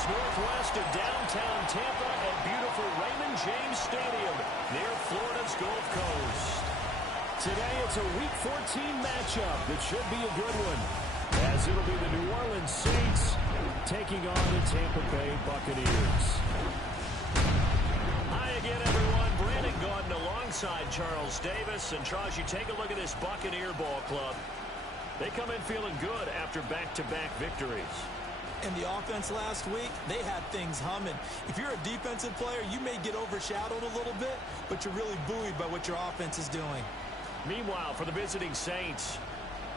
just northwest of downtown Tampa at beautiful Raymond James Stadium near Florida's Gulf Coast. Today it's a Week 14 matchup that should be a good one, as it'll be the New Orleans Saints taking on the Tampa Bay Buccaneers. Hi again, everyone. Brandon Gaudin alongside Charles Davis. And Charles, you take a look at this Buccaneer ball club. They come in feeling good after back-to-back victories. And the offense last week, they had things humming. If you're a defensive player, you may get overshadowed a little bit, but you're really buoyed by what your offense is doing. Meanwhile, for the visiting Saints,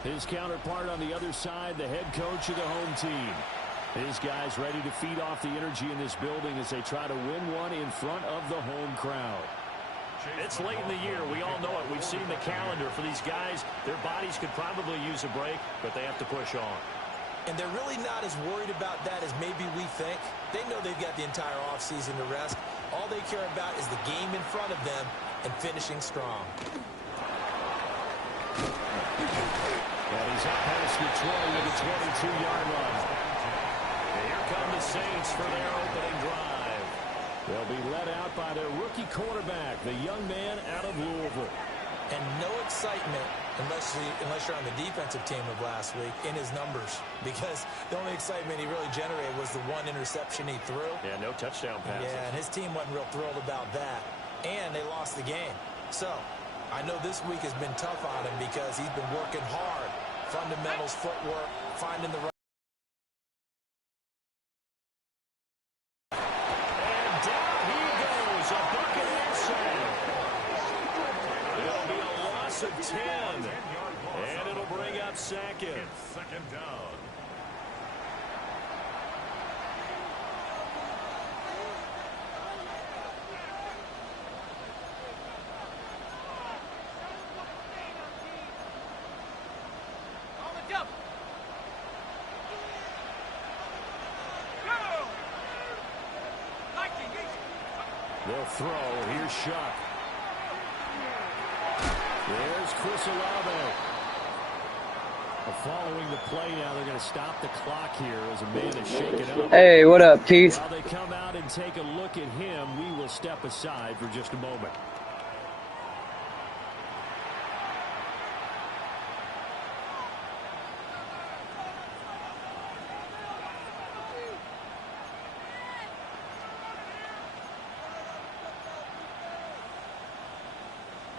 his counterpart on the other side, the head coach of the home team. His guys ready to feed off the energy in this building as they try to win one in front of the home crowd. It's late in the year. We all know it. We've seen the calendar for these guys. Their bodies could probably use a break, but they have to push on. And they're really not as worried about that as maybe we think. They know they've got the entire offseason to rest. All they care about is the game in front of them and finishing strong. And he's up past the 20 with a 22-yard run. And here come the Saints for their opening drive. They'll be led out by their rookie quarterback, the young man out of Louisville. And no excitement unless you're on the defensive team of last week in his numbers, because the only excitement he really generated was the one interception he threw. Yeah, no touchdown passes. Yeah, and his team wasn't real thrilled about that. And they lost the game. So I know this week has been tough on him because he's been working hard. Fundamentals, footwork, finding the right. And down he goes, a Buccaneer sack. It'll be a loss of 10. And it'll bring up second. Second down. They'll throw. Here's Shuck. There's Chris Olave. Following the play now, they're going to stop the clock here as a man is shaken up. Hey, what up, Keith? While they come out and take a look at him, we will step aside for just a moment.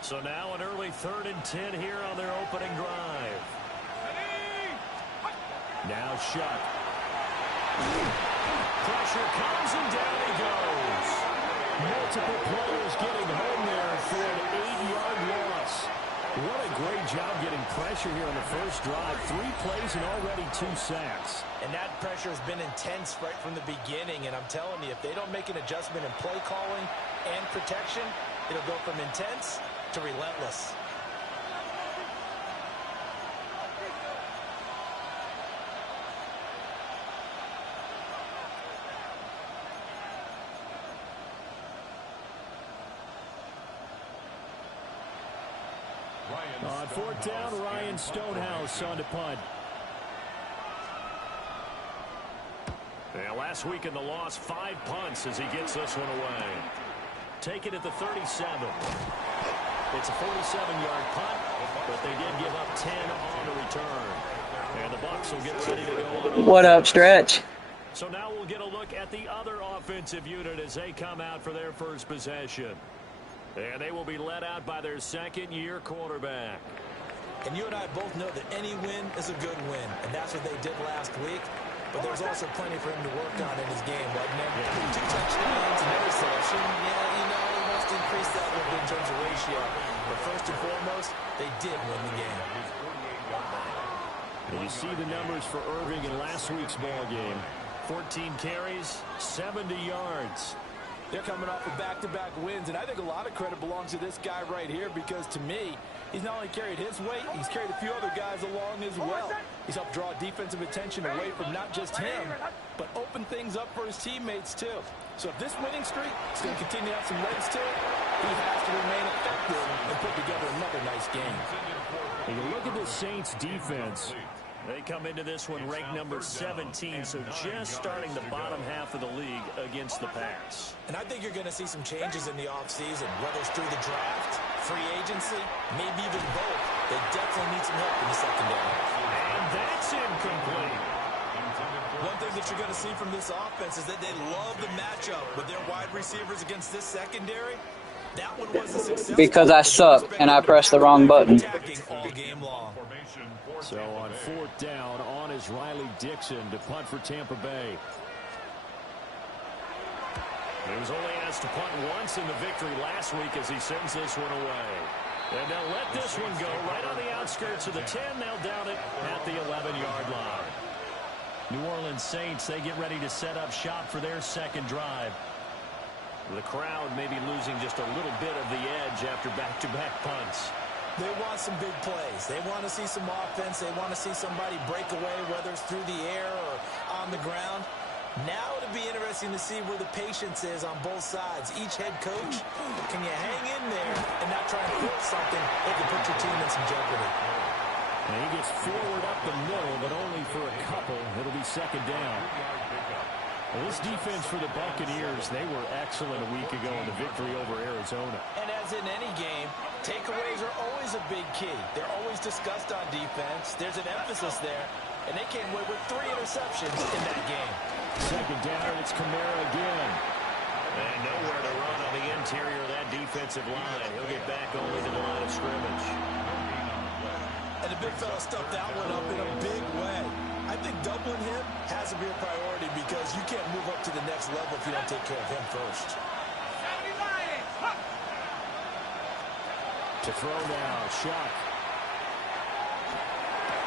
So now an early 3rd and 10 here on their opening drive. Now Shuck. Pressure comes and down he goes. Multiple players getting home there for an 8-yard loss. What a great job getting pressure here on the first drive. 3 plays and already 2 sacks. And that pressure has been intense right from the beginning. And I'm telling you, if they don't make an adjustment in play calling and protection, it'll go from intense to relentless. On 4th down, Ryan Stonehouse on to punt. Yeah, last week in the loss, 5 punts as he gets this one away. Take it at the 37. It's a 47-yard punt, but they did give up 10 on the return. And the Bucs will get ready to go on. What up, Stretch? So now we'll get a look at the other offensive unit as they come out for their first possession. And they will be led out by their second-year quarterback. And you and I both know that any win is a good win, and that's what they did last week. But there's also plenty for him to work on in his game, wasn't there? Yeah. 2 touchdowns, an interception. Yeah, you know, he wants to increase that a little bit in terms of ratio. But first and foremost, they did win the game. And you see the numbers for Irving in last week's ball game. 14 carries, 70 yards. They're coming off of back-to-back wins, and I think a lot of credit belongs to this guy right here because, to me, he's not only carried his weight, he's carried a few other guys along as well. He's helped draw defensive attention away from not just him, but open things up for his teammates, too. So if this winning streak is going to continue to have some legs to it, he has to remain effective and put together another nice game. And you look at the Saints defense, They come into this one ranked number 17, so just starting the bottom half of the league against the pass. And I think you're going to see some changes in the offseason, whether it's through the draft, free agency, maybe even both. They definitely need some help in the secondary. And that's incomplete. One thing that you're going to see from this offense is that they love the matchup with their wide receivers against this secondary. That one wasn't successful because I suck and I pressed the wrong button. All game long. So on 4th down, on is Riley Dixon to punt for Tampa Bay. He was only asked to punt once in the victory last week as he sends this one away. And they'll let this one go right on the outskirts of the 10. They'll down it at the 11-yard line. New Orleans Saints, they get ready to set up shop for their second drive. The crowd may be losing just a little bit of the edge after back-to-back punts. They want some big plays. They want to see some offense. They want to see somebody break away, whether it's through the air or on the ground. Now it'll be interesting to see where the patience is on both sides. Each head coach, can you hang in there and not try and force something that can put your team in some jeopardy? And he gets forward up the middle, but only for a couple. It'll be second down. Well, this defense for the Buccaneers, they were excellent a week ago in the victory over Arizona. And as in any game, takeaways are always a big key. They're always discussed on defense. There's an emphasis there, and they came away with 3 interceptions in that game. Second down, it's Kamara again. And nowhere to run on the interior of that defensive line. He'll get back only to the line of scrimmage. And the big fella stuffed that one up in a big way. I think doubling him has to be a priority because you can't move up to the next level if you don't take care of him first. To throw now, Shock.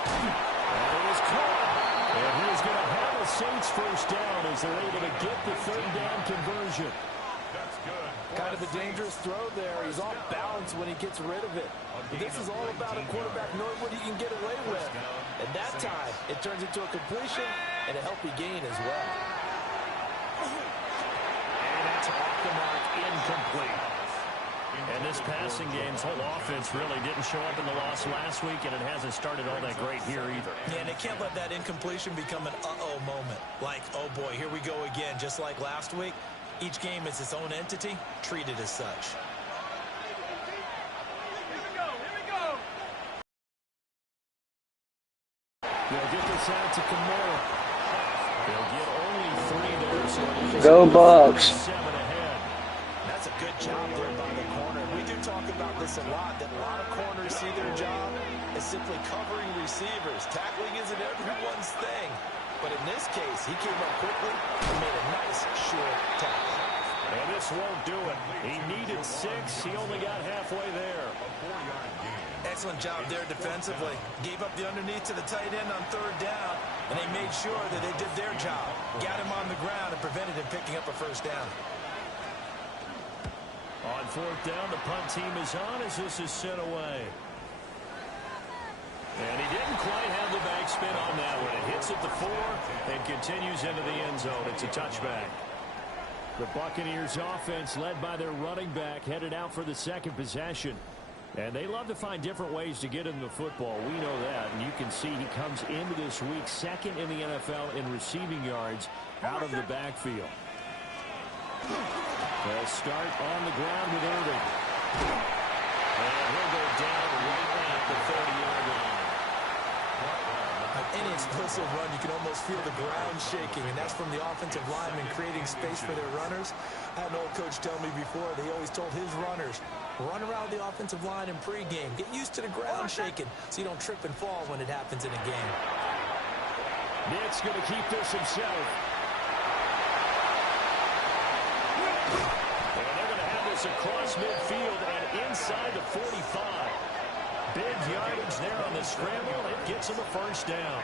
And it is caught. And he is going to have a Saints first down as they're able to get the third down conversion. That's good. Kind of a dangerous throw there. He's off balance when he gets rid of it. But this is all about a quarterback knowing what he can get away with. And that time, it turns into a completion and a healthy gain as well. And that's off the mark, incomplete. And this passing game's whole offense really didn't show up in the loss last week, and it hasn't started all that great here either. Yeah, and they can't let that incompletion become an uh-oh moment. Like, oh boy, here we go again, just like last week. Each game is its own entity, treated as such. They'll get this out to Kamara. They'll get only 3 there. So Go Bucks. 7 ahead. That's a good job there by the corner. We do talk about this a lot, that a lot of corners see their job as simply covering receivers. Tackling isn't everyone's thing. But in this case, he came up quickly and made a nice, short tackle. And this won't do it. He needed 6. He only got halfway there. Excellent job there defensively. Gave up the underneath to the tight end on 3rd down, and they made sure that they did their job. Got him on the ground and prevented him picking up a first down. On 4th down, the punt team is on as this is sent away. And he didn't quite have the backspin on that one. It hits at the 4 and continues into the end zone. It's a touchback. The Buccaneers offense, led by their running back, headed out for the second possession. And they love to find different ways to get him the football. We know that. And you can see he comes into this week second in the NFL in receiving yards out of the backfield. They'll start on the ground with Irving. And he'll go down right at the 30-yard line. Any explosive run, you can almost feel the ground shaking, and that's from the offensive linemen creating space for their runners. I had an old coach tell me before, they always told his runners, run around the offensive line in pregame. Get used to the ground shaking so you don't trip and fall when it happens in a game. Nick's going to keep this himself. And they're going to have this across midfield and inside the 45. Big yardage there on the scramble. It gets him a first down.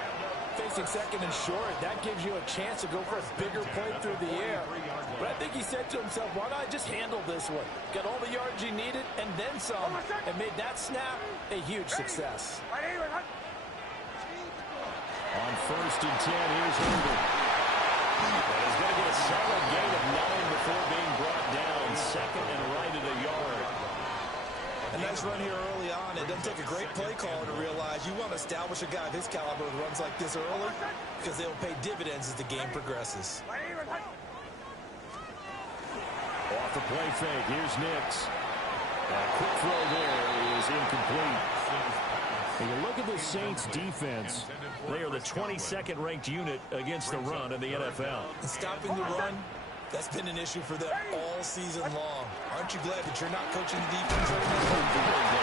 Facing second and short, that gives you a chance to go for a bigger play through the air. But I think he said to himself, why not just handle this one? Got all the yards he needed and then some, and made that snap a huge success. On 1st and 10, here's Irving. He's going to get a solid gain of 9 before being brought down. Second and right at a yard. A nice run here early on. on. It doesn't take a great play caller to realize you want to establish a guy of his caliber who runs like this early because they'll pay dividends as the game progresses. Off the play fake, here's Nix. A quick throw there is incomplete. When you look at the Saints defense, they are the 22nd ranked unit against the run in the NFL. And stopping the run, that's been an issue for them all season long. Aren't you glad that you're not coaching the defense right now?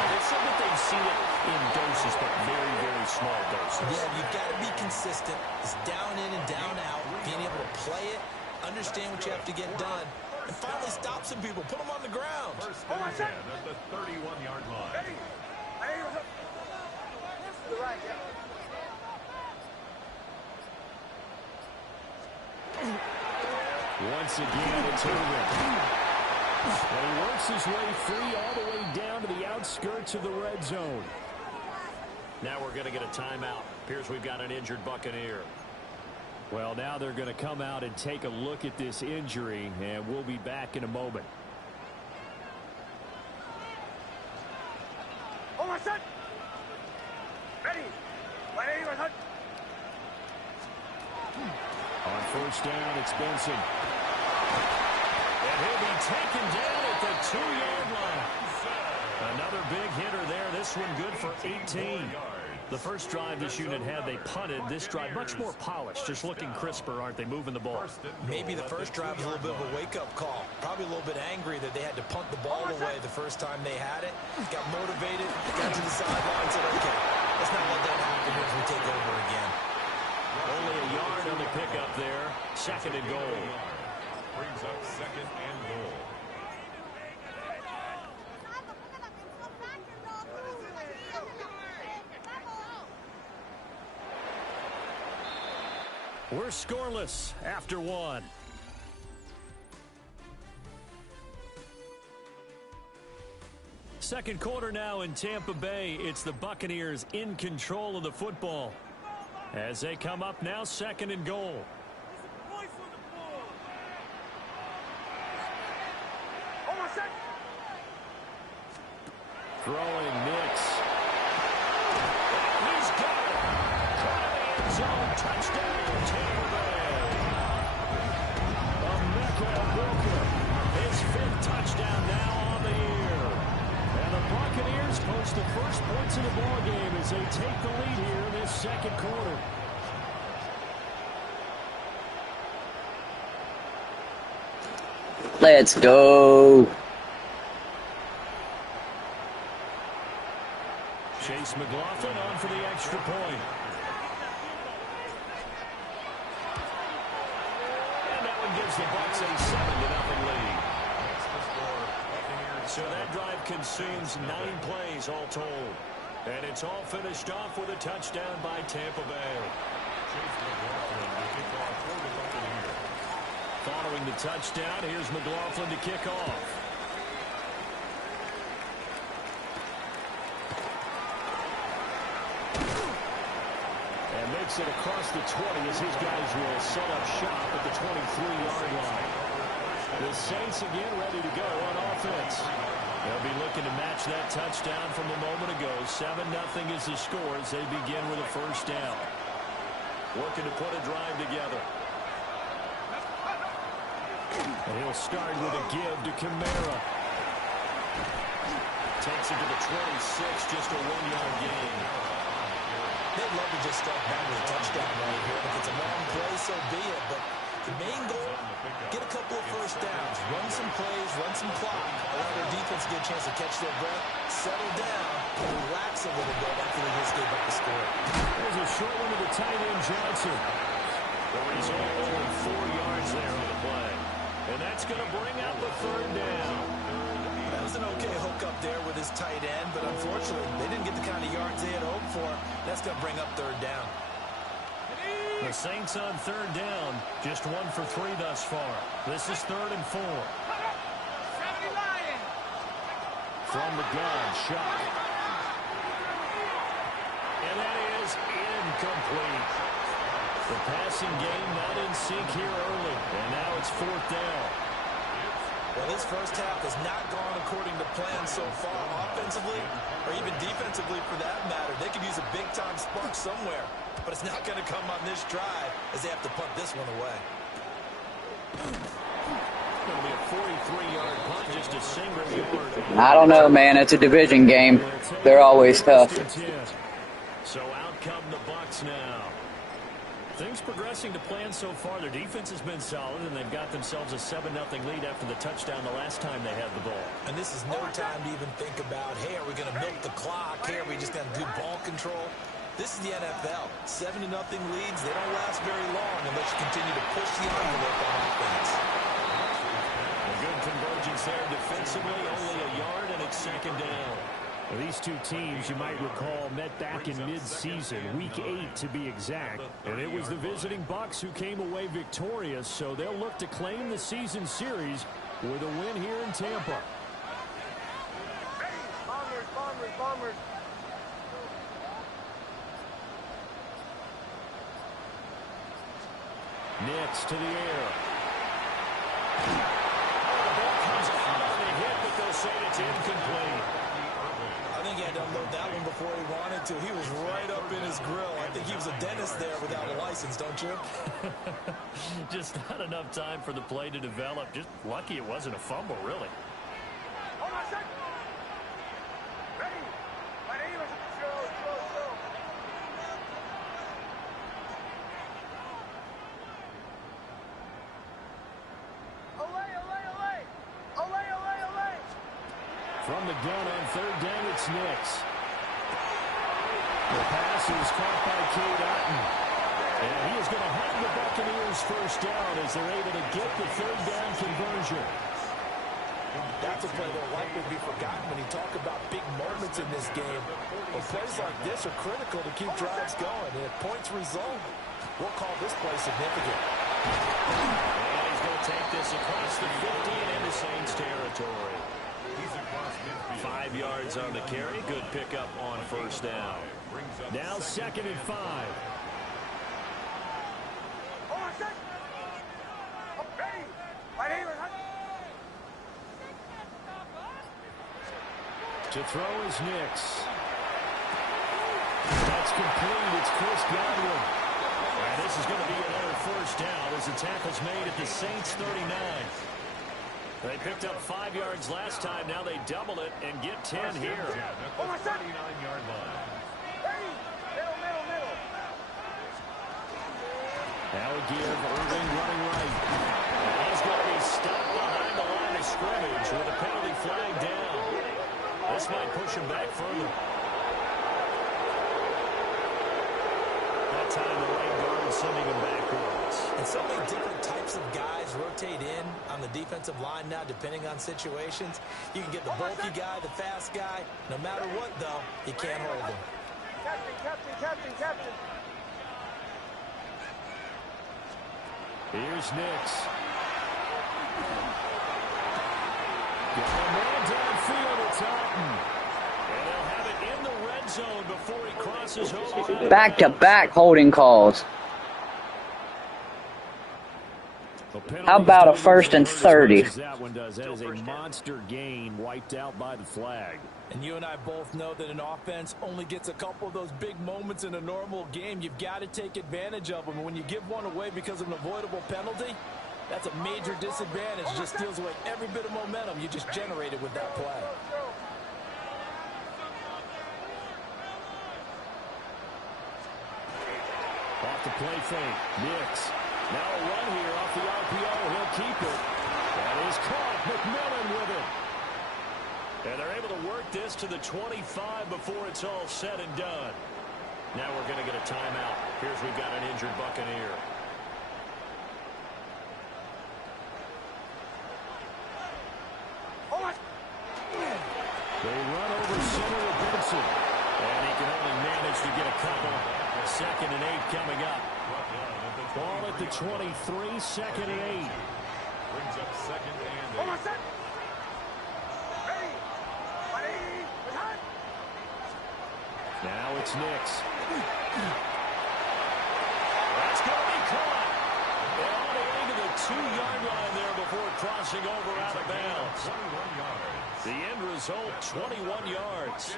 They said that they've seen it in doses, but very, very small doses. Yeah, you've got to be consistent. It's down in and down out, being able to play it, understand what you have to get done, and finally stop some people, put them on the ground. First and 10 at the 31-yard line. Once again, it's Irvin. And he works his way free all the way down to the outskirts of the red zone. Now we're going to get a timeout. Appears we've got an injured Buccaneer. Well, now they're going to come out and take a look at this injury, and we'll be back in a moment. On first down, it's Benson. And he'll be taken down at the 2-yard line. Another big hitter there. This one good for 18. The first drive this unit had, they punted. This drive, much more polished, just looking crisper, aren't they, moving the ball? Maybe the first drive was a little bit of a wake-up call. Probably a little bit angry that they had to punt the ball away the first time they had it. Got motivated, got to the sideline, said, okay, let's not let that happen as we take over again. Only a yard on the pickup there. Second and goal. Brings up second and goal. We're scoreless after one. Second quarter now in Tampa Bay. It's the Buccaneers in control of the football as they come up now second and goal. Throwing Nix. He's got it. Caught in the end zone. Touchdown, Tampa Bay. Emeka Booker. His 5th touchdown now on the year. And the Buccaneers post the first points of the ball game as they take the lead here in this second quarter. Let's go. Chase McLaughlin on for the extra point. And that one gives the Bucs a 7-0 lead. So that drive consumes 9 plays all told. And it's all finished off with a touchdown by Tampa Bay. Following the touchdown, here's McLaughlin to kick off. Makes it across the 20 as his guys will set up shop at the 23-yard line. The Saints again ready to go on offense. They'll be looking to match that touchdown from a moment ago. 7-0 is the score as they begin with a first down. Working to put a drive together. And he'll start with a give to Kamara. Takes it to the 26, just a 1-yard gain. They'd love to just start back with a touchdown right here. If it's a long play, so be it. But the main goal, get a couple of first downs, run some plays, run some clock, allow their defense to get a chance to catch their breath, settle down, and relax a little bit after they just gave up the score. There's a short one to the tight end, Johnson. The result, only 4 yards there on the play. And that's going to bring out the third down. That was an okay hook up there with his tight end, but unfortunately, they didn't get the kind of yards they had hoped for. That's going to bring up third down. The Saints on third down, just 1 for 3 thus far. This is 3rd and 4. From the gun, shot. And that is incomplete. The passing game not in sync here early, and now it's 4th down. Well, this first half has not gone according to plan so far, offensively or even defensively for that matter. They could use a big-time spark somewhere, but it's not going to come on this drive as they have to punt this one away. It's going to be a 43-yard punt, just a single yard. I don't know, man. It's a division game. They're always tough. So out come the Bucs now. Things progressing to plan so far. Their defense has been solid, and they've got themselves a 7-0 lead after the touchdown the last time they had the ball. And this is no time to even think about, hey, are we going to milk the clock? Hey, are we just going to do ball control? This is the NFL. 7-0 leads, they don't last very long unless you continue to push the envelope on offense. A good convergence there defensively, only a yard, and it's second down. Well, these two teams, you might recall, met back in mid-season, Week 8 to be exact. And it was the visiting Bucs who came away victorious, so they'll look to claim the season series with a win here in Tampa. Bombers. Next to the air. The ball comes out on the hit, but they'll say it's incomplete. I think he had to unload that one before he wanted to. He was right up in his grill. I think he was a dentist there without a license, don't you? Just not enough time for the play to develop. Just lucky it wasn't a fumble, really. Hold on a second. Ready. My name is Joe. Olay. From the gun on third down, it's Nicks. The pass is caught by Cade Otton. And he is going to have the Buccaneers first down as they're able to get the third down conversion. That's a play that will likely be forgotten when you talk about big moments in this game. But plays like this are critical to keep drives going. And if points result, we'll call this play significant. And he's going to take this across the 50 and into Saints territory. 5 yards on the carry. Good pickup on first down. Now 2nd and 5. Hold on a second. Ready. My name is To throw is Nicks. That's complete. It's Chris Godwin. And this is going to be another first down as the tackle's made at the Saints 39. They picked up 5 yards last time. Now they double it and get 10 here. Hold on a second. 39-yard line. Ready. Middle. Now we give Irving running right. And he's going to be stopped behind the line of scrimmage with a penalty flag down. This might push him back further. That time the right guard sending him backwards. And so many different types of guys rotate in on the defensive line now, depending on situations. You can get the bulky guy, the fast guy. No matter what, though, you can't hold him. Captain. Here's Nicks. Got a man downfield, it's Otton. And they'll have it in the red zone before he crosses over. Back-to-back holding calls. How about a 1st and 30? That one does. That is a monster gain wiped out by the flag. And you and I both know that an offense only gets a couple of those big moments in a normal game. You've got to take advantage of them. And when you give one away because of an avoidable penalty, that's a major disadvantage. Just steals away every bit of momentum you just generated with that play. Off the play fake. Nicks. Now a run here off the RPO. He'll keep it. That is caught. McMillan with it. And they're able to work this to the 25 before it's all said and done. Now we're going to get a timeout. Here's we've got an injured Buccaneer. They run over center with Benson. And he can only manage to get a couple. 2nd and 8 coming up. Ball at the 23, 2nd and 8. Brings up 2nd and 8. Hold on a second. Ready. My name is Hot. Now it's Nicks. That's going to be caught. And on the way to the 2-yard line there before crossing over out of bounds. The end result, 21 yards.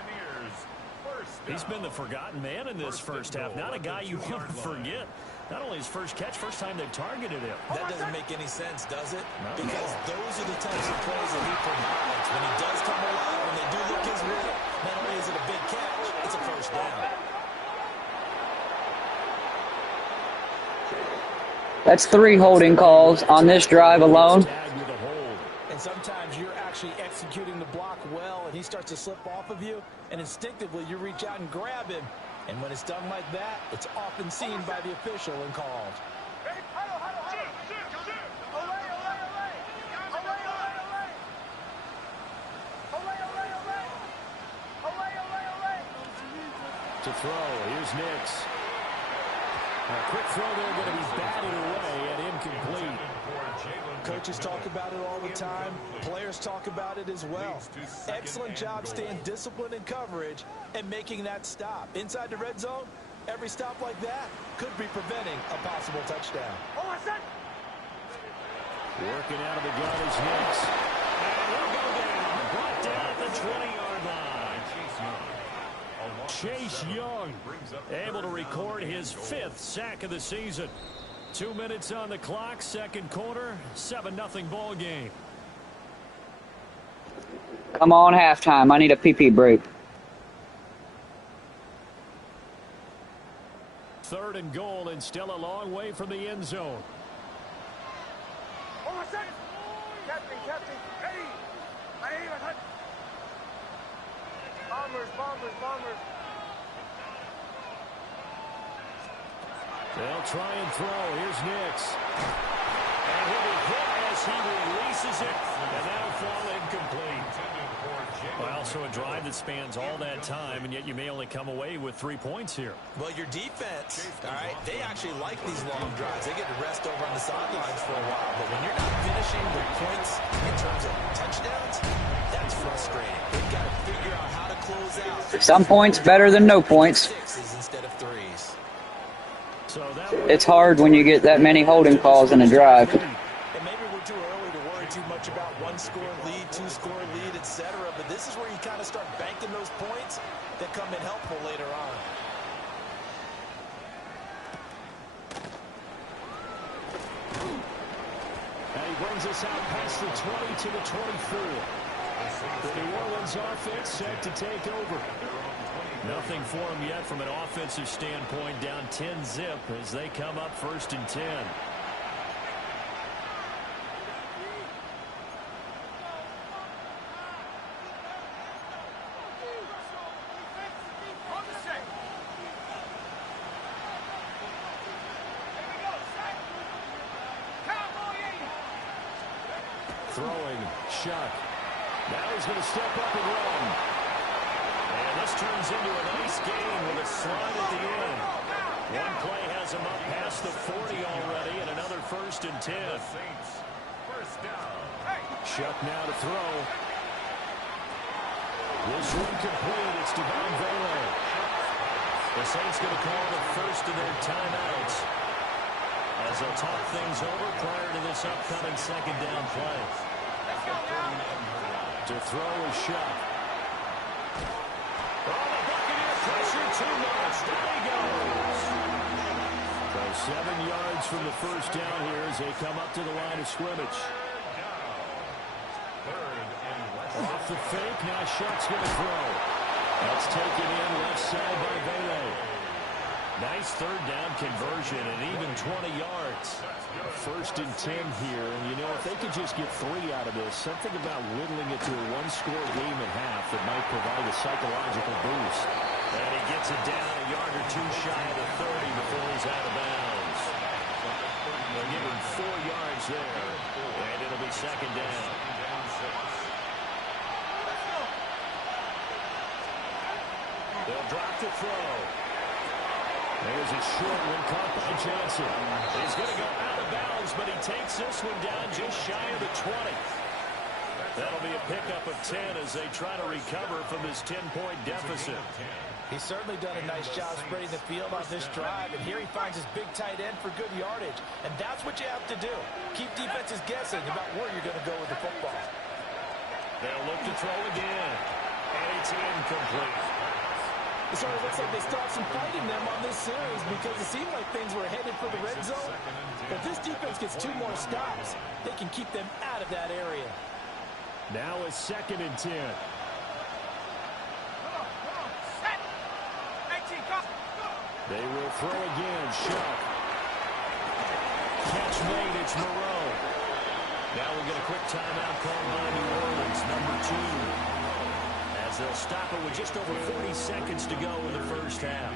He's been the forgotten man in this first half. Not a guy you want to forget. Not only his first catch, first time they've targeted him. That doesn't make any sense, does it? Because those are the types of plays that he provides. When he does come alive, when they do look his way, not only is it a big catch, it's a first down. That's 3 holding calls on this drive alone. And sometimes you're actually executing the block well, and he starts to slip off of you, and instinctively you reach out and grab him. And when it's done like that, it's often seen by the official and called. To throw, here's Nix. A quick throw there, going to be batted away and incomplete. Coaches talk about it all the time. Players talk about it as well. Excellent job staying disciplined in coverage and making that stop. Inside the red zone, every stop like that could be preventing a possible touchdown. Working out of the gun is Nix. And he'll go down. Brought down at the 20-yard line. Chase Young able to record his 5th sack of the season. 2 minutes on the clock, second quarter, 7-0 ball game. Come on, halftime. I need a pee-pee break. 3rd and goal, and still a long way from the end zone. Hold on a second. Captain. Ready. My name is Hut. Bombers. They'll try and throw. Here's Nix. And he'll be hit as he releases it, and that'll fall incomplete. Well, also a drive that spans all that time, and yet you may only come away with 3 points here. Well, your defense, all right, they actually like these long drives. They get to rest over on the sidelines for a while. But when you're not finishing with points in terms of touchdowns, that's frustrating. They've got to figure out how to close out. Some points better than no points. 6s instead of 3s. So It's hard when you get that many holding calls in a drive. And maybe we're too early to worry too much about 1-score lead, 2-score lead, etc. But this is where you kind of start banking those points that come in helpful later on. And he brings us out past the 20 to the 24. The New Orleans offense set to take over. Nothing for them yet from an offensive standpoint, down 10-zip as they come up 1st and 10. Throwing, Shuck. Now he's going to step up and run. And this turns into a nice game with a slide at the end. One play has him up past the 40 already, and another 1st and 10. Shuck now to throw. This one complete. It's Devon Vele. The Saints going to call the first of their timeouts as they'll talk things over prior to this upcoming 2nd down play. To throw is Shuck. Oh, the Buccaneer pressure too much. Down he goes. So 7 yards from the first down here as they come up to the line of scrimmage. Off the fake, now Shuck's going to throw. That's taken in left side by Vele. Nice 3rd down conversion and even 20 yards. 1st and 10 here, and you know, if they could just get 3 out of this, something about whittling it to a 1-score game at half that might provide a psychological boost. And he gets it down a yard or 2 shy of the 30 before he's out of bounds. They'll give him 4 yards there, and it'll be 2nd down. They'll drop the throw. There's a short one caught by Johnson. He's going to go out of bounds, but he takes this one down just shy of the 20. That'll be a pickup of 10 as they try to recover from this 10-point deficit. He's certainly done a nice job spreading the field on this drive, and here he finds his big tight end for good yardage. And that's what you have to do. Keep defenses guessing about where you're going to go with the football. They'll look to throw again, and it's incomplete. It sort of looks like they still have some fight in them on this series because it seemed like things were headed for the red zone. But if this defense gets 2 more stops, they can keep them out of that area. Now it's 2nd and 10. They will throw again. Shuck. Catch made. It's Moreau. Now we get a quick timeout called by New Orleans, number 2. As they'll stop it with just over 40 seconds to go in the first half.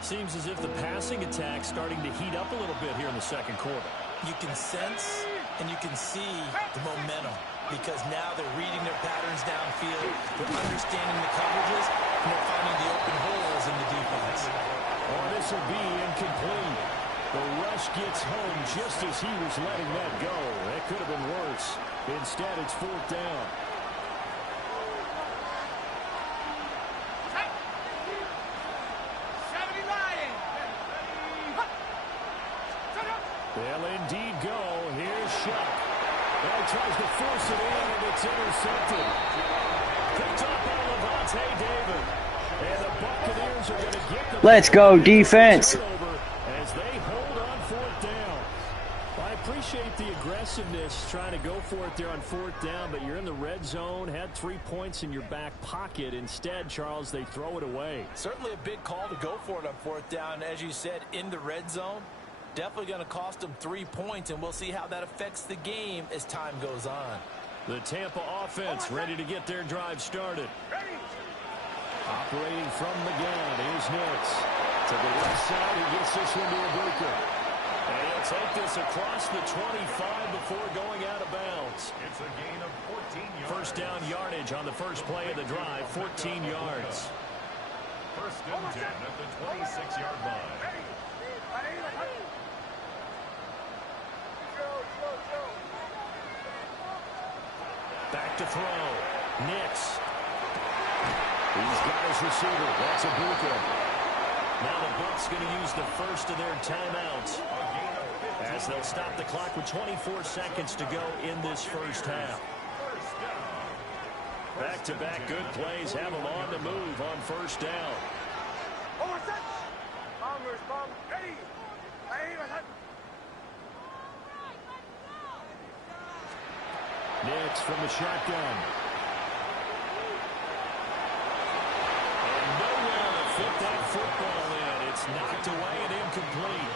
Seems as if the passing attack's starting to heat up a little bit here in the second quarter. You can sense and you can see the momentum because now they're reading their patterns downfield, they're understanding the coverages, and they're finding the open holes in the defense. Oh, this will be incomplete. The rush gets home just as he was letting that go. That could have been worse. Instead, it's 4th down. They'll indeed go. Here's Shuck. He tries to force it in, and it's intercepted. Picked up by Levante David. And the Buccaneers are going to get the... Let's go, defense. As they hold on 4th down. I appreciate the aggressiveness trying to go for it there on 4th down, but you're in the red zone, had 3 points in your back pocket. Instead, Charles, they throw it away. Certainly a big call to go for it on 4th down. As you said, in the red zone. Definitely going to cost them 3 points, and we'll see how that affects the game as time goes on. The Tampa offense ready to get their drive started. Operating from the gun, here's Nix. To the left side, he gets this one to Ibuka. And he'll take this across the 25 before going out of bounds. It's a gain of 14 yards. First down yardage on the first play of the drive, 14 yards. First and 10 at the 26-yard line. Back to throw. Nix. He's got his receiver. That's Ibuka. Now the Bucs going to use the first of their timeouts as they'll stop the clock with 24 seconds to go in this first half. Back-to-back good plays have them on the move on first down. Nix from the shotgun. And nowhere to fit that football in. It's knocked away and incomplete.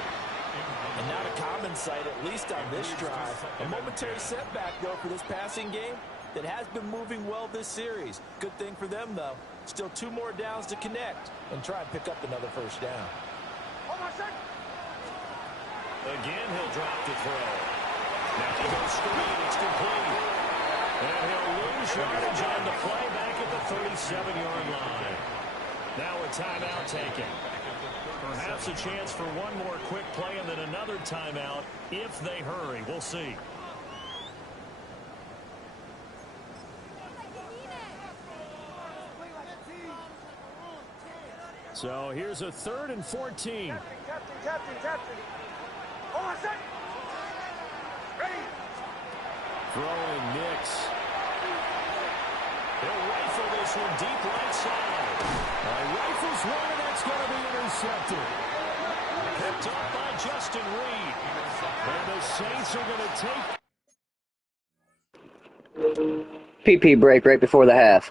And not a common sight, at least on this drive. A momentary setback, though, for this passing game that has been moving well this series. Good thing for them, though. Still 2 more downs to connect and try and pick up another first down. Again, he'll drop the throw. Now he goes screen. It's complete. And he'll lose yardage on the play back at the 37-yard line. Now a timeout taken. Perhaps a chance for one more quick play and then another timeout if they hurry. We'll see. So here's a 3rd and 14. Captain. Ready. Throwing Nix. He'll rifle this one deep right side. Rifles one, and that's going to be intercepted. Picked up by Justin Reed. And the Saints are going to take... PP break right before the half.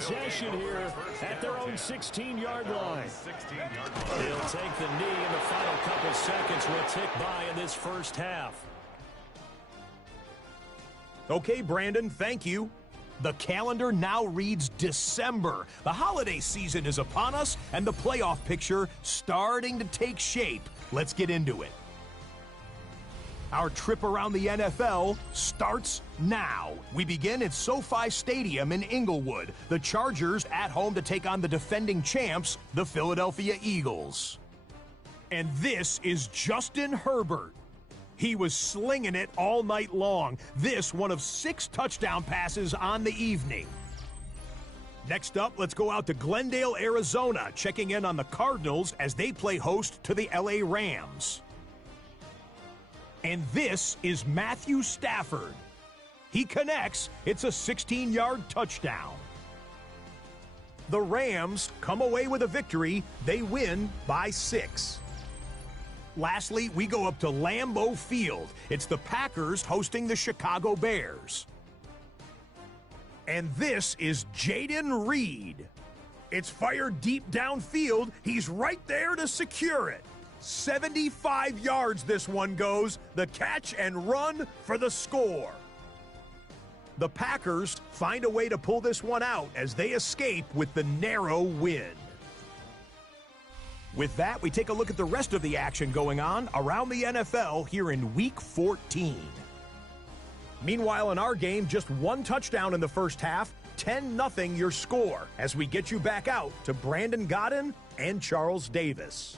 Possession here at their own 16-yard line. He'll take the knee in the final couple seconds. Will tick by in this first half. Okay, Brandon, thank you. The calendar now reads December. The holiday season is upon us, and the playoff picture starting to take shape. Let's get into it. Our trip around the NFL starts now. We begin at SoFi Stadium in Inglewood. The Chargers at home to take on the defending champs, the Philadelphia Eagles. And this is Justin Herbert. He was slinging it all night long. This one of 6 touchdown passes on the evening. Next up, let's go out to Glendale, Arizona, checking in on the Cardinals as they play host to the LA Rams. And this is Matthew Stafford. He connects. It's a 16-yard touchdown. The Rams come away with a victory. They win by 6. Lastly, we go up to Lambeau Field. It's the Packers hosting the Chicago Bears. And this is Jaden Reed. It's fired deep downfield. He's right there to secure it. 75 yards this one goes. The catch and run for the score. The Packers find a way to pull this one out as they escape with the narrow win. With that, we take a look at the rest of the action going on around the NFL here in Week 14. Meanwhile, in our game, just 1 touchdown in the first half, 10-0 your score, as we get you back out to Brandon Godden and Charles Davis.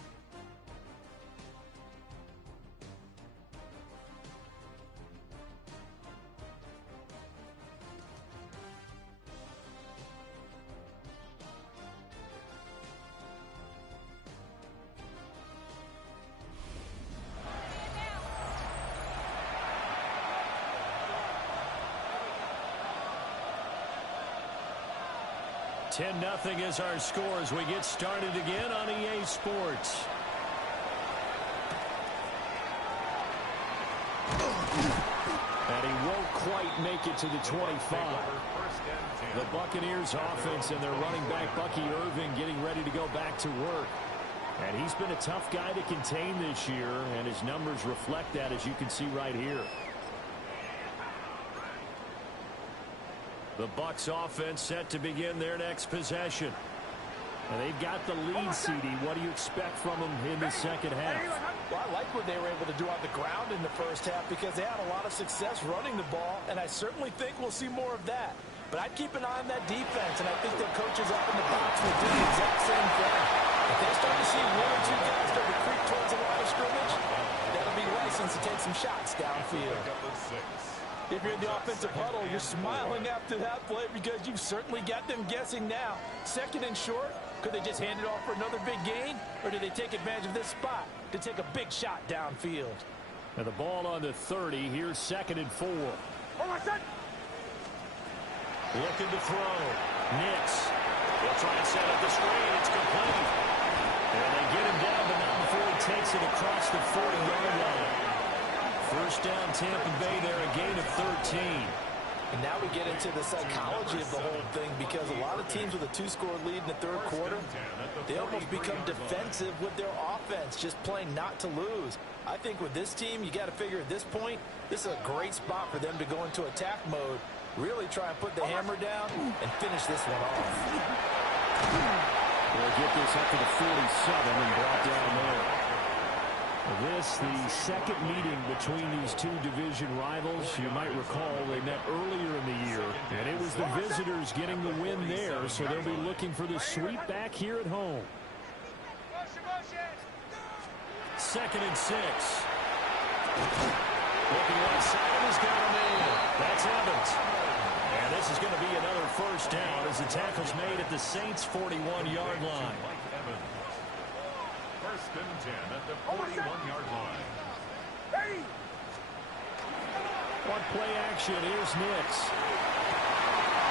Ten 10-0 is our score as we get started again on EA Sports. And he won't quite make it to the 25. The Buccaneers offense and their running back Bucky Irving getting ready to go back to work. And he's been a tough guy to contain this year, and his numbers reflect that, as you can see right here. The Bucs offense set to begin their next possession. And they've got the lead, CD. What do you expect from them in the second half? Well, I like what they were able to do on the ground in the first half because they had a lot of success running the ball, and I certainly think we'll see more of that. But I'd keep an eye on that defense, and I think their coaches up in the box will do the exact same thing. If they start to see 1 or 2 guys start to creep towards the line of scrimmage, that'll be licensed to take some shots downfield. If you're in the offensive huddle, you're smiling after that play because you've certainly got them guessing now. Second and short, could they just hand it off for another big gain? Or do they take advantage of this spot to take a big shot downfield? And the ball on the 30. Here's 2nd and 4. Looking to throw. Nix. They'll try and set up the screen. It's complete. And they get him down, but not before he takes it across the 40-yard line. First down, Tampa Bay there, a gain of 13. And now we get into the psychology of the whole thing because a lot of teams with a 2-score lead in the third quarter, they almost become defensive with their offense, just playing not to lose. I think with this team, you got to figure at this point, this is a great spot for them to go into attack mode, really try and put the hammer down and finish this one off. They'll get this up to the 47 and brought down there. This, the second meeting between these two division rivals. You might recall they met earlier in the year, and it was the visitors getting the win there, so they'll be looking for the sweep back here at home. 2nd and 6. Looking right side, he's got him in. That's Evans. And this is going to be another first down as the tackle's made at the Saints' 41-yard line. First and 10 at the 41-yard line. On play action, here's Nix.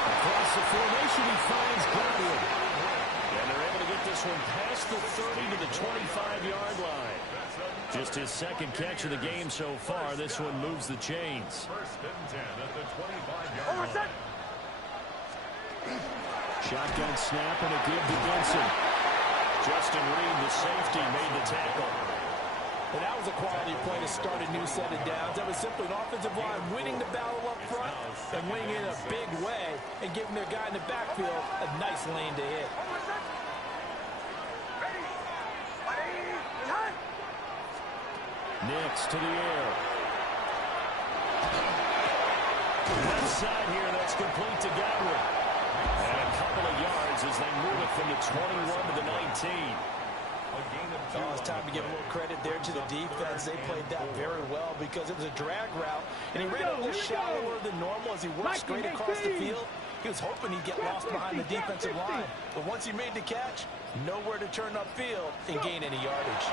Across the formation, he finds Godwin. And they're able to get this one past the 30 to the 25-yard line. Just his second catch of the game so far. This one moves the chains. First and 10 at the 25-yard line. Shotgun snap and a give to Benson. Justin Reed, the safety, made the tackle. And that was a quality play to start a new set of downs. That was simply an offensive line winning the battle up front and winning it in a big way and giving their guy in the backfield a nice lane to hit. Nix to the air. Left side here, that's complete to Godwin. And a couple of yards as they move it from the 21 to the 19. Oh, it's time to give a little credit there to the defense. They played that very well because it was a drag route, and he ran a little shallower than normal as he worked straight across the field. He was hoping he'd get lost behind the defensive line, but once he made the catch, nowhere to turn upfield and gain any yardage.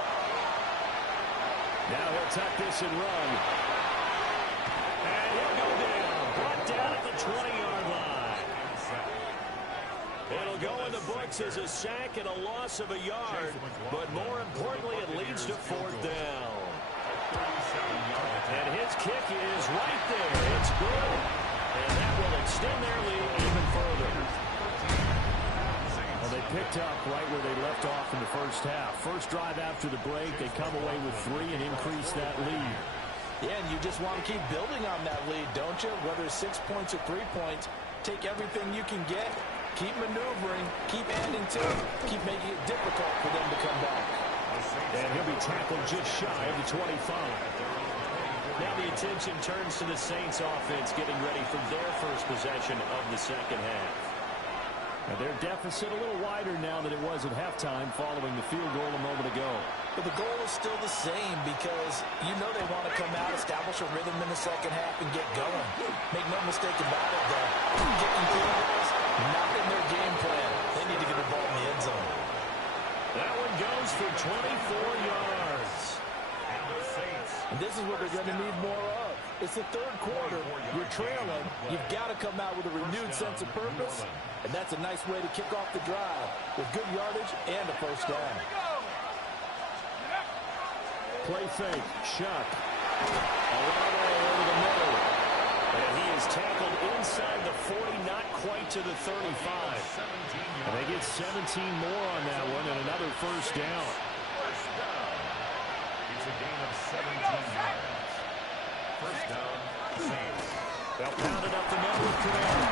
Now he'll tuck this and run. And he'll go down, brought down at the 20-yard line. It'll go in the books as a sack and a loss of a yard, but more importantly, it leads to fourth down. And his kick is right there. It's good, and that will extend their lead even further. Well, they picked up right where they left off in the first half. First drive after the break, they come away with 3 and increase that lead. Yeah, and you just want to keep building on that lead, don't you? Whether it's 6 points or 3 points, take everything you can get. Keep maneuvering, keep adding to it, keep making it difficult for them to come back. And he'll be tackled just shy of the 25. Now the attention turns to the Saints offense getting ready for their first possession of the second half. Now their deficit a little wider now than it was at halftime following the field goal a moment ago. But the goal is still the same because you know they want to come out, establish a rhythm in the second half, and get going. Make no mistake about it, though. Getting field goals, not in their game plan. They need to get the ball in the end zone. That one goes for 24 yards. And this is what they're going to need more of. It's the third quarter. You're trailing. You've got to come out with a renewed sense of purpose. And that's a nice way to kick off the drive with good yardage and a first down. Play fake. Shuck. A long way over the middle. And he is tackled inside the 40, not quite to the 35. And they get 17 more on that one and another first down. It's a gain of 17 yards. First down, Saints. They'll pound it up the middle with Kamara.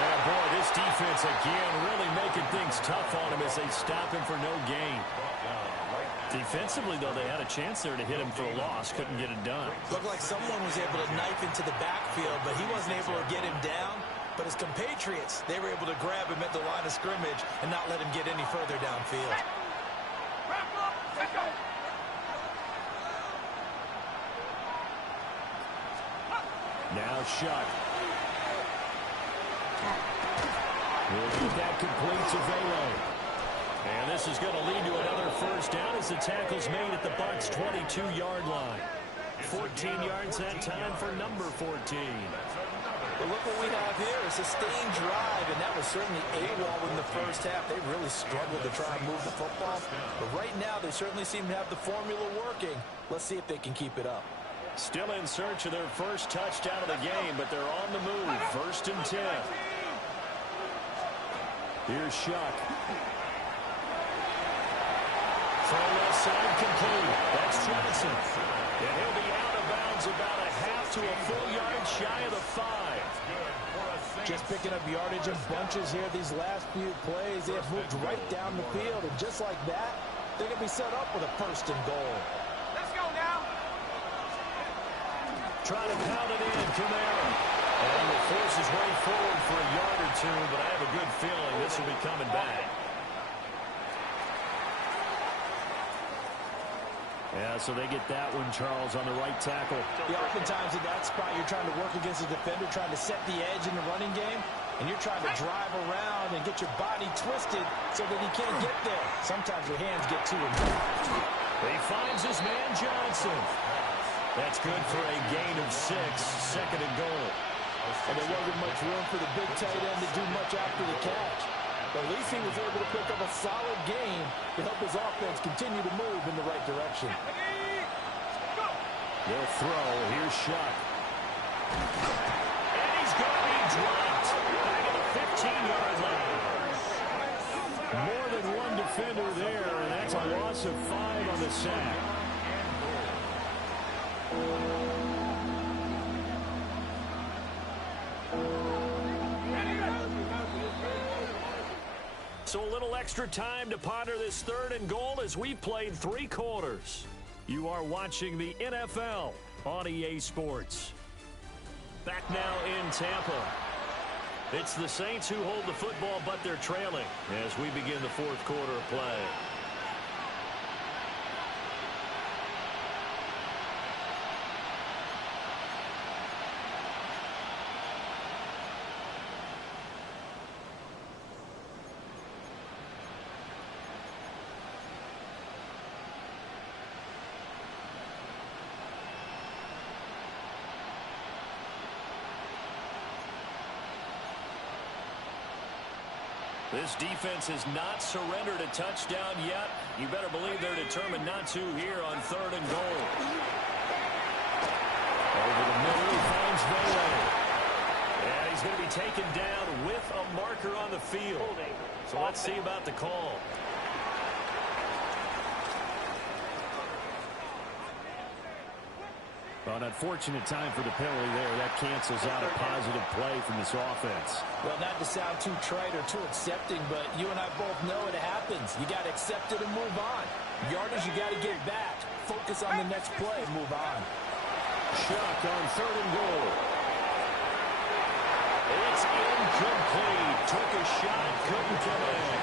And boy, this defense again really making things tough on him as they stop him for no gain. Defensively, though, they had a chance there to hit him for a loss. Couldn't get it done. Looked like someone was able to knife into the backfield, but he wasn't able to get him down. But his compatriots, they were able to grab him at the line of scrimmage and not let him get any further downfield. Now Shuck. We'll get that complete to Velo. And this is going to lead to another first down as the tackle's made at the Bucs' 22-yard line. 14 yards that time for number 14. But look what we have here, a sustained drive, and that was certainly AWOL in the first half. They really struggled to try and move the football. But right now, they certainly seem to have the formula working. Let's see if they can keep it up. Still in search of their first touchdown of the game, but they're on the move. First and 10. Here's Shuck. Throw left side complete. That's Johnson. And he'll be out of bounds about a half to a full yard shy of the 5. Just picking up yardage in bunches here these last few plays. They have moved right down the field, and just like that, they're going to be set up with a first and goal. Let's go now. Trying to pound it in, Kamara. And will force his way forward for a yard or two, but I have a good feeling this will be coming back. Yeah, so they get that one, Charles, on the right tackle. Yeah, oftentimes in that spot, you're trying to work against a defender, trying to set the edge in the running game, and you're trying to drive around and get your body twisted so that he can't get there. Sometimes your hands get too involved. He finds his man, Johnson. That's good for a gain of 6, second and goal. And there wasn't much room for the big tight end to do much after the catch. But at least he was able to pick up a solid gain to help his offense continue to move in the right direction. They'll throw. Here's Shuck. And he's going to be dropped back at the 15-yard line. More than one defender there, and that's a loss of 5 on the sack. So a little extra time to ponder this 3rd and goal as we played 3 quarters. You are watching the NFL on EA Sports. Back now in Tampa. It's the Saints who hold the football, but they're trailing as we begin the 4th quarter of play. This defense has not surrendered a touchdown yet. You better believe they're determined not to here on 3rd and goal. Over the middle, he finds Vele. And he's going to be taken down with a marker on the field. So let's see about the call. An unfortunate time for the penalty there. That cancels out a positive play from this offense. Well, not to sound too trite or too accepting, but you and I both know it happens. You got to accept it and move on. Yardage, you got to get back. Focus on the next play and move on. Chuck on 3rd and goal. It's incomplete. Took a shot, couldn't come in.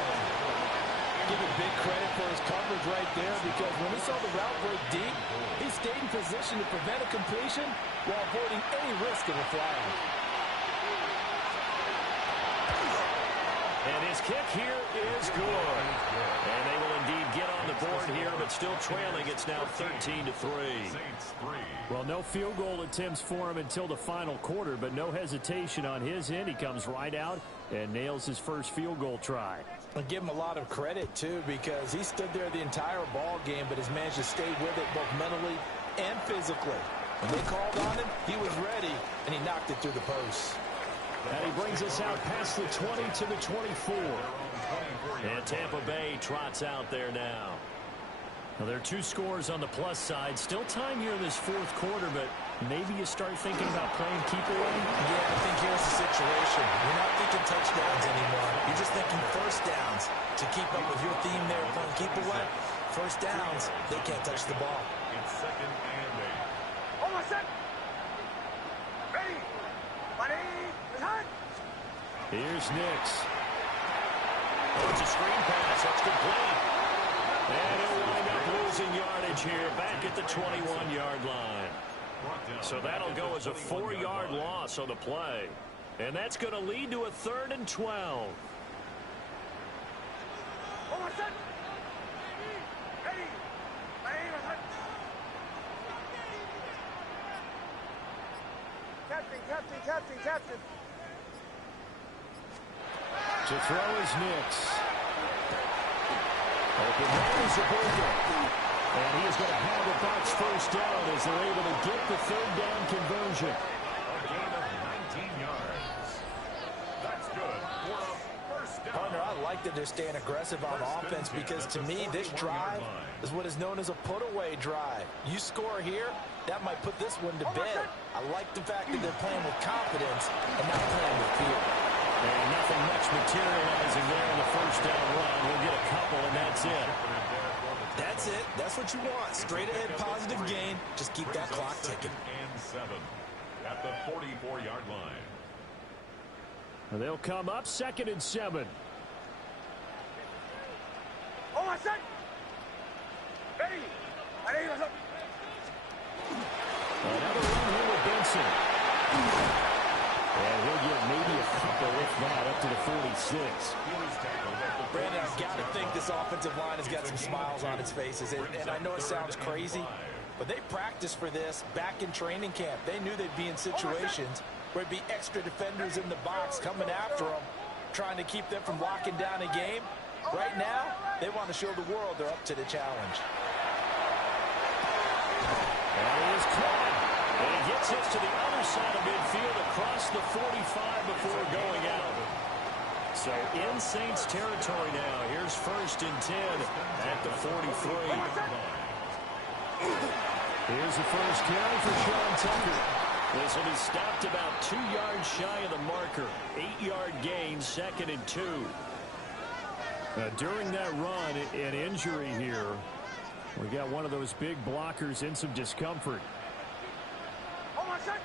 Give him big credit for his coverage right there, because when he saw the route break deep, he stayed in position to prevent a completion while avoiding any risk of a flag. And his kick here is good. And they will indeed get on the board here, but still trailing. It's now 13-3. Well, no field goal attempts for him until the final quarter, but no hesitation on his end. He comes right out and nails his first field goal try. I give him a lot of credit, too, because he stood there the entire ball game, but has managed to stay with it both mentally and physically. When they called on him, he was ready, and he knocked it through the post. And he brings us out past the 20 to the 24. And Tampa Bay trots out there now. Now, there are 2 scores on the plus side. Still time here in this 4th quarter, but maybe you start thinking about playing keep away? Yeah, I think here's the situation. You're not thinking touchdowns anymore. You're just thinking first downs. To keep up with your theme there, playing keep away, first downs, they can't touch the ball. It's 2nd and 8. Hold on, set. Ready. Ready. Time. Here's Nix. Oh, it's a screen pass. That's complete. And he'll wind up losing yardage here back at the 21-yard line. So that'll go as a 4-yard loss on the play. And that's going to lead to a 3rd and 12. Hold on, set. Ready. Ready. Captain. To throw is Nix. Open man is Zabuka. And he is going to have the Bucs first down as they're able to get the 3rd down conversion. A gain of 19 yards. That's good for a first down. Partner, I like that they're staying aggressive on offense, because to me, this drive is what is known as a put-away drive. You score here, that might put this one to bed. I like the fact that they're playing with confidence and not playing with fear. And nothing much materializing there in the first down run. We'll get a couple, and that's it. That's it. That's what you want. Straight ahead positive gain. Just keep that clock ticking. And 7 at the 44-yard line. And they'll come up 2nd and 7. Hold on, set. Ready. Ready. Another run here with Benson. And he'll get maybe a couple, if not, up to the 46. Brandon, I've got to think this offensive line has got some smiles on its faces. And I know it sounds crazy, but they practiced for this back in training camp. They knew they'd be in situations where it'd be extra defenders in the box coming after them, trying to keep them from locking down a game. Right now, they want to show the world they're up to the challenge. And he is caught. And he gets us to the other side of midfield across the 45 before going out. So in Saints territory now. Here's 1st and 10 at the 43. Here's the first carry for Sean Tucker. This will be stopped about 2 yards shy of the marker. 8-yard gain, 2nd and 2. During that run, an injury here. We got one of those big blockers in some discomfort. Hold on, set.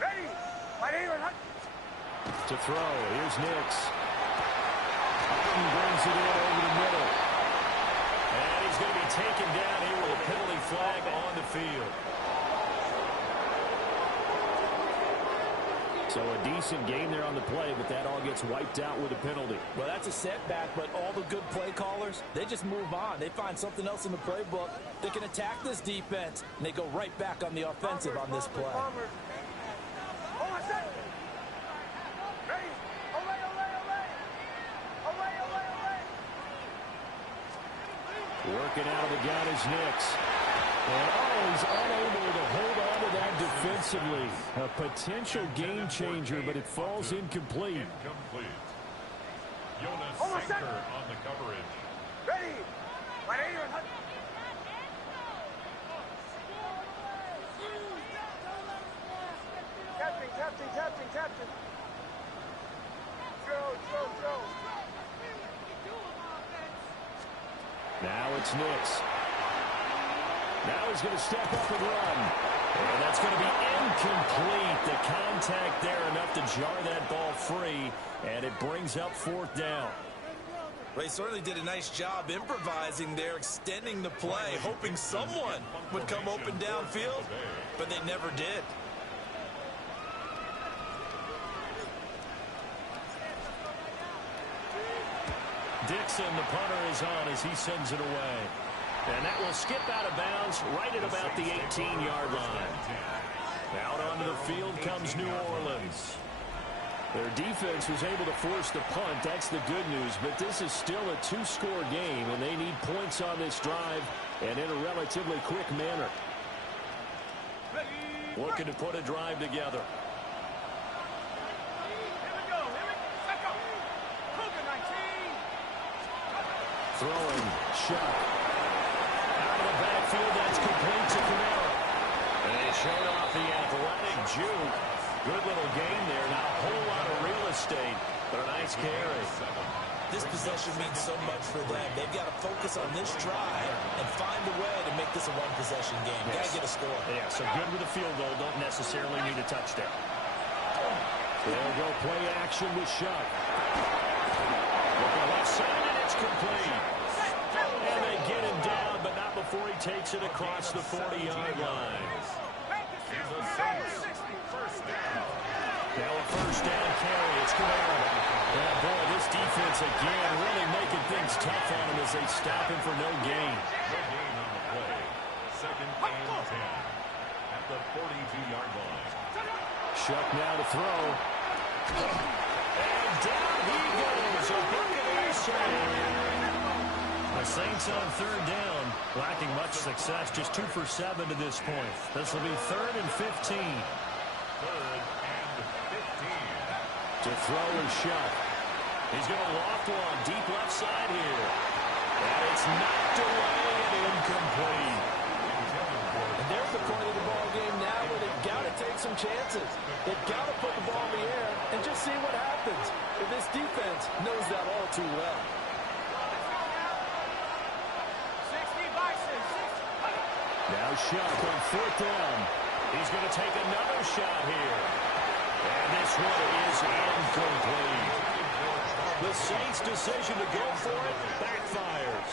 Ready. My name is... To throw, here's Nix. Upton brings it in over the middle. And he's going to be taken down here with a penalty flag on the field. So a decent game there on the play, but that all gets wiped out with a penalty. Well, that's a setback, but all the good play callers, they just move on. They find something else in the playbook. They can attack this defense, and they go right back on the offensive on this play. Hold on, set. Ready. Olay, olay, olay. Olay, olay, olay. Working out of the gun is Nix. And he's unable to hold on to that defensively. A potential game changer, but it falls incomplete. Jonas Sanker on the coverage. Ready. My name is... Captain. Joe. Now it's Nix. Now he's going to step up and run. And that's going to be incomplete. The contact there enough to jar that ball free. And it brings up 4th down. They certainly did a nice job improvising there, extending the play, hoping someone would come open downfield, but they never did. Dixon, the punter, is on as he sends it away. And that will skip out of bounds right at about the 18-yard line. Out onto the field comes New Orleans. Their defense was able to force the punt. That's the good news. But this is still a 2-score game, and they need points on this drive and in a relatively quick manner. Looking to put a drive together. Throwing, Shuck. Out of the backfield, that's complete to Kamara. And they showed off the athletic juke. Good little game there. Not a whole lot of real estate, but a nice carry. This possession means so much for them. They've got to focus on this drive and find a way to make this a one-possession game. Got to get a score. Yeah, so good with a field goal. Don't necessarily need a touchdown. They'll go play action with Shuck. Looking left side, and it's complete. And they get him down, but not before he takes it across the 40-yard line. Now a first down carry. It's Kamara. Yeah, boy, this defense again really making things tough on him as they stop him for no gain. No gain on the play. 2nd and 10 at the 42-yard line. Shuck now to throw. And down he goes. A Buccaneers save. The Saints on 3rd down, lacking much success, just 2 for 7 to this point. This will be 3rd and 15. 3rd and 15. To throw is Shuck. He's going to loft one deep left side here. And it's knocked away and incomplete. And there's the point of the ball game now where they've got to take some chances. They've got to put the ball in the air and just see what happens. And this defense knows that all too well. Now Shuck on 4th down. He's going to take another shot here. And this one is incomplete. The Saints' decision to go for it backfires.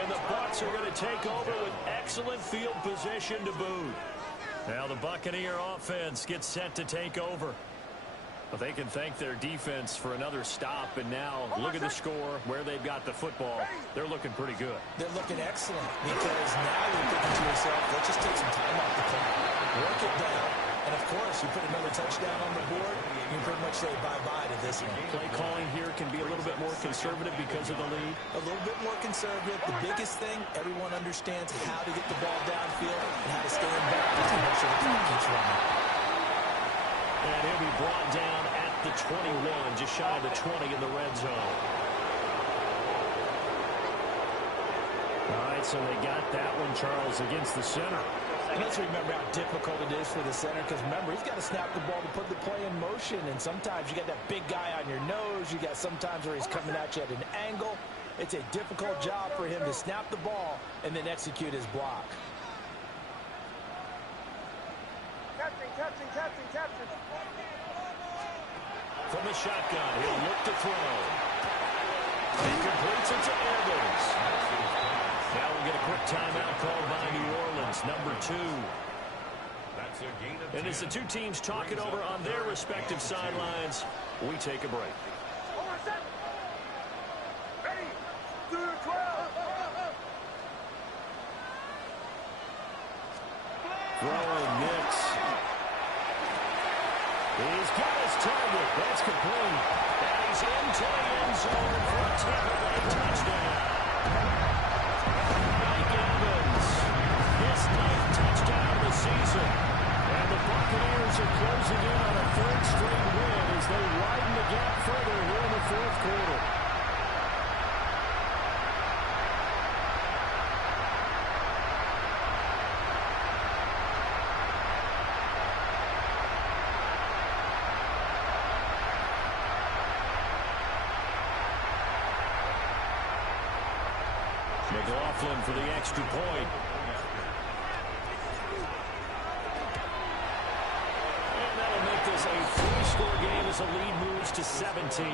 And the Bucs are going to take over with excellent field position to boot. Now the Buccaneer offense gets set to take over. But they can thank their defense for another stop. And now look at the score, where they've got the football. They're looking pretty good. They're looking excellent because now you're thinking to yourself, let's just take some time off the clock, work it down, and of course, you put another touchdown on the board, you can pretty much say bye-bye to this one. Play calling here can be a little bit more conservative because of the lead. A little bit more conservative. The biggest thing, everyone understands how to get the ball downfield and how to stay in bounds to make sure the clock keeps running. And he'll be brought down at the 21, just shy of the 20 in the red zone. All right, so they got that one, Charles, against the center. And let's remember how difficult it is for the center, because remember, he's got to snap the ball to put the play in motion, and sometimes you got that big guy on your nose. You got sometimes where he's coming at you at an angle. It's a difficult job for him to snap the ball and then execute his block. Captain. From the shotgun, he'll look to throw. He completes it to Evans. Now we'll get a quick timeout called by New Orleans, number 2. That's a gain of 10. And as the two teams talk it over on their respective sidelines, we take a break. Ready? 2-12. Throwing Nix. He's got his target. That's complete. And he's into the end zone for a Tampa Bay touchdown. Mike Evans, his 9th touchdown of the season. And the Buccaneers are closing in on a 3rd straight win as they widen the gap further here in the 4th quarter. McLaughlin for the extra point. And that'll make this a 3-score game as the lead moves to 17.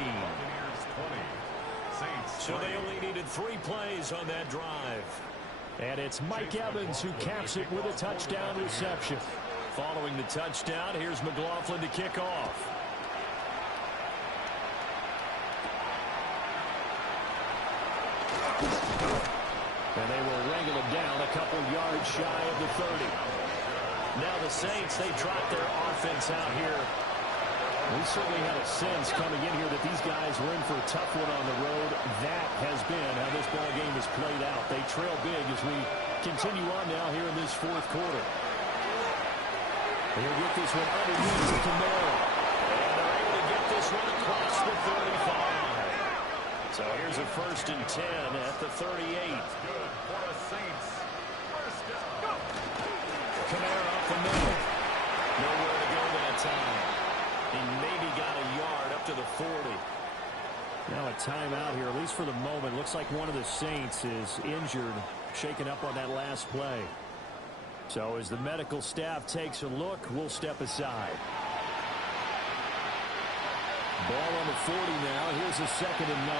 So they only needed 3 plays on that drive. And it's Mike Evans who caps it with a touchdown reception. Following the touchdown, here's McLaughlin to kick off. And they will wrangle him down a couple yards shy of the 30. Now the Saints, they trot their offense out here. We certainly had a sense coming in here that these guys were in for a tough one on the road. That has been how this ball game has played out. They trail big as we continue on now here in this 4th quarter. He'll get this one underneath to Camara. And they're able to get this one across the 35. So here's a 1st and 10 at the 38. Camara up the middle. Nowhere to go that time. He maybe got a yard up to the 40. Now a timeout here, at least for the moment. Looks like one of the Saints is injured, shaken up on that last play. So as the medical staff takes a look, we'll step aside. Ball on the 40 now. Here's a 2nd and 9.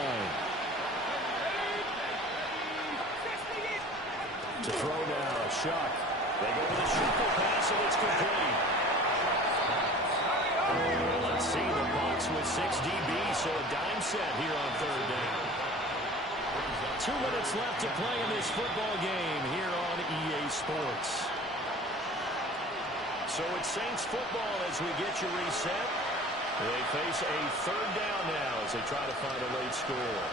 To throw now, Shuck. They go to the shuffle pass, and it's complete. Let's see, the Bucs with 6 DBs, so a dime set here on 3rd down. 2 minutes left to play in this football game here on EA Sports. So it's Saints football as we get you reset. They face a 3rd down now as they try to find a late score.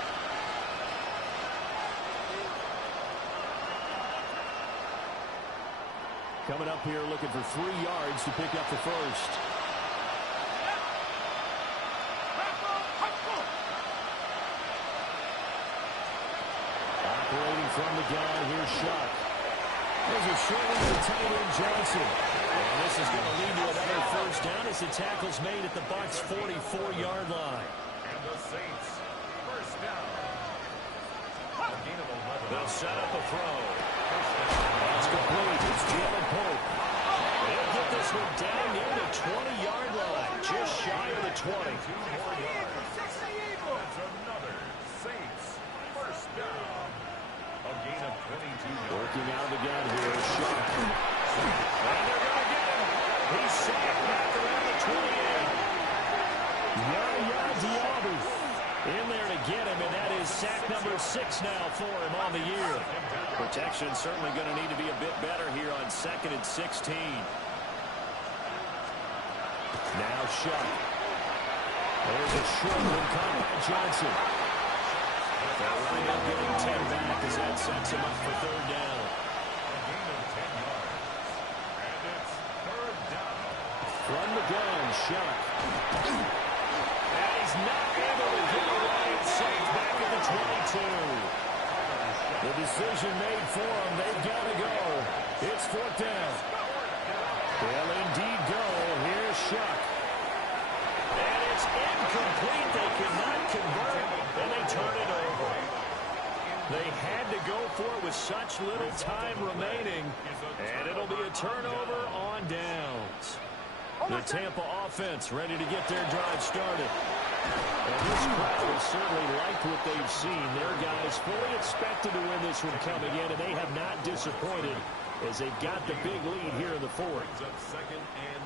Coming up here looking for 3 yards to pick up the 1st. Operating from the gun, here's Shuck. There's a short one to tight end Johnson. And this is going to lead to another 1st down as the tackle's made at the Bucs' 44-yard line. And the Saints, 1st down. They'll set up a throw. That's complete. It's Jalen Pope. They'll get this one down near the 20-yard line, just shy of the 20. 2 more yards. That's another Saints 1st down. A gain of 22 yards. Working out of the gun here, Shuck. And they're going to get him. He's sacked back around the 28. Yaya Diaby in there to get him, and that is sack number 6 now for him on the year. Protection certainly going to need to be a bit better here on 2nd and 16. Now Shuck. There's a short one caught by Johnson. They'll wind up getting 10 back as that sets him up for 3rd down. A gain of 10 yards. And it's 3rd down. From the gun, Shuck. he's not able to get away. Safe back at the 22. The decision made for him. They've got to go. It's 4th down. They'll indeed go. Here's Shuck. And it's incomplete. They cannot convert, and they turn it over. They had to go for it with such little time remaining, and it'll be a turnover on downs. The Tampa offense ready to get their drive started. And this crowd has certainly liked what they've seen. Their guys fully expected to win this one coming in, and they have not disappointed as they've got the big lead here in the 4th.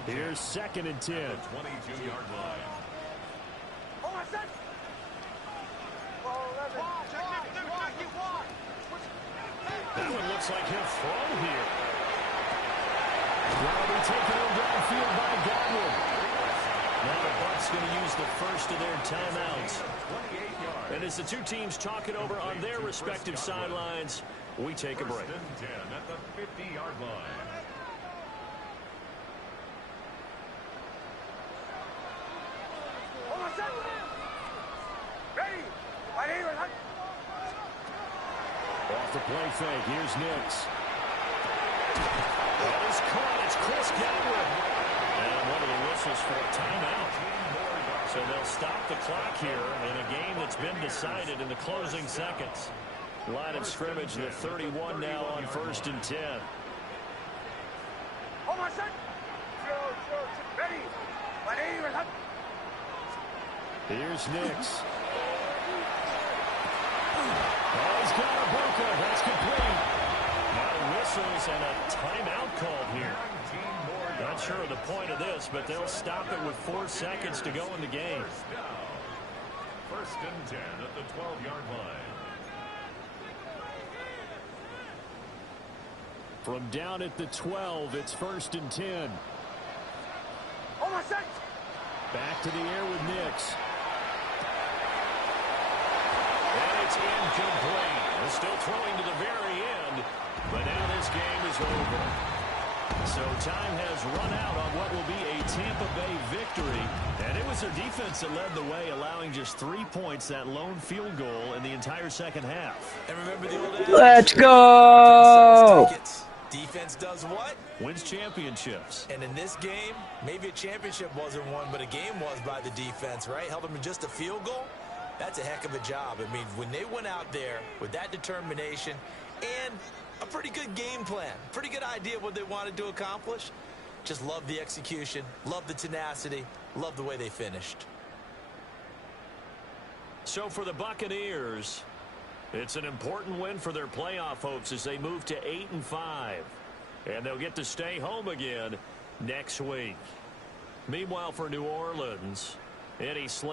Here's 2nd and 10. 22-yard line. That one looks like he'll throw here. Well, be taken in downfield by Godwin. Now the Bucs going to use the first of their timeouts. And as the two teams talk it over on their respective sidelines, we take a break. 1st and 10 at the 50-yard line. Ready. Off the play fake. Here's Nix. That is caught. It's Chris Godwin. And one of the whistles for a timeout. So they'll stop the clock here in a game that's been decided in the closing seconds. Line of scrimmage, the 31 now on 1st and 10. Ready. Here's Nix. Oh, he's got a Bucca. That's complete. Now whistles and a timeout called here. Not sure of the point of this, but they'll stop it with 4 seconds to go in the game. 1st and 10 at the 12-yard line. From down at the 12, it's 1st and 10. Back to the air with Nix. And it's incomplete. They're still throwing to the very end, but now this game is over. So time has run out on what will be a Tampa Bay victory. And it was their defense that led the way, allowing just 3 points, that lone field goal in the entire second half. And remember the old adage? Let's go! Defense does what? Wins championships. And in this game, maybe a championship wasn't won, but a game was by the defense, right? Held them to just a field goal. That's a heck of a job. I mean, when they went out there with that determination and a pretty good game plan, pretty good idea of what they wanted to accomplish, just love the execution, love the tenacity, love the way they finished. So for the Buccaneers, it's an important win for their playoff hopes as they move to 8-5. And they'll get to stay home again next week. Meanwhile, for New Orleans, Eddie Slade.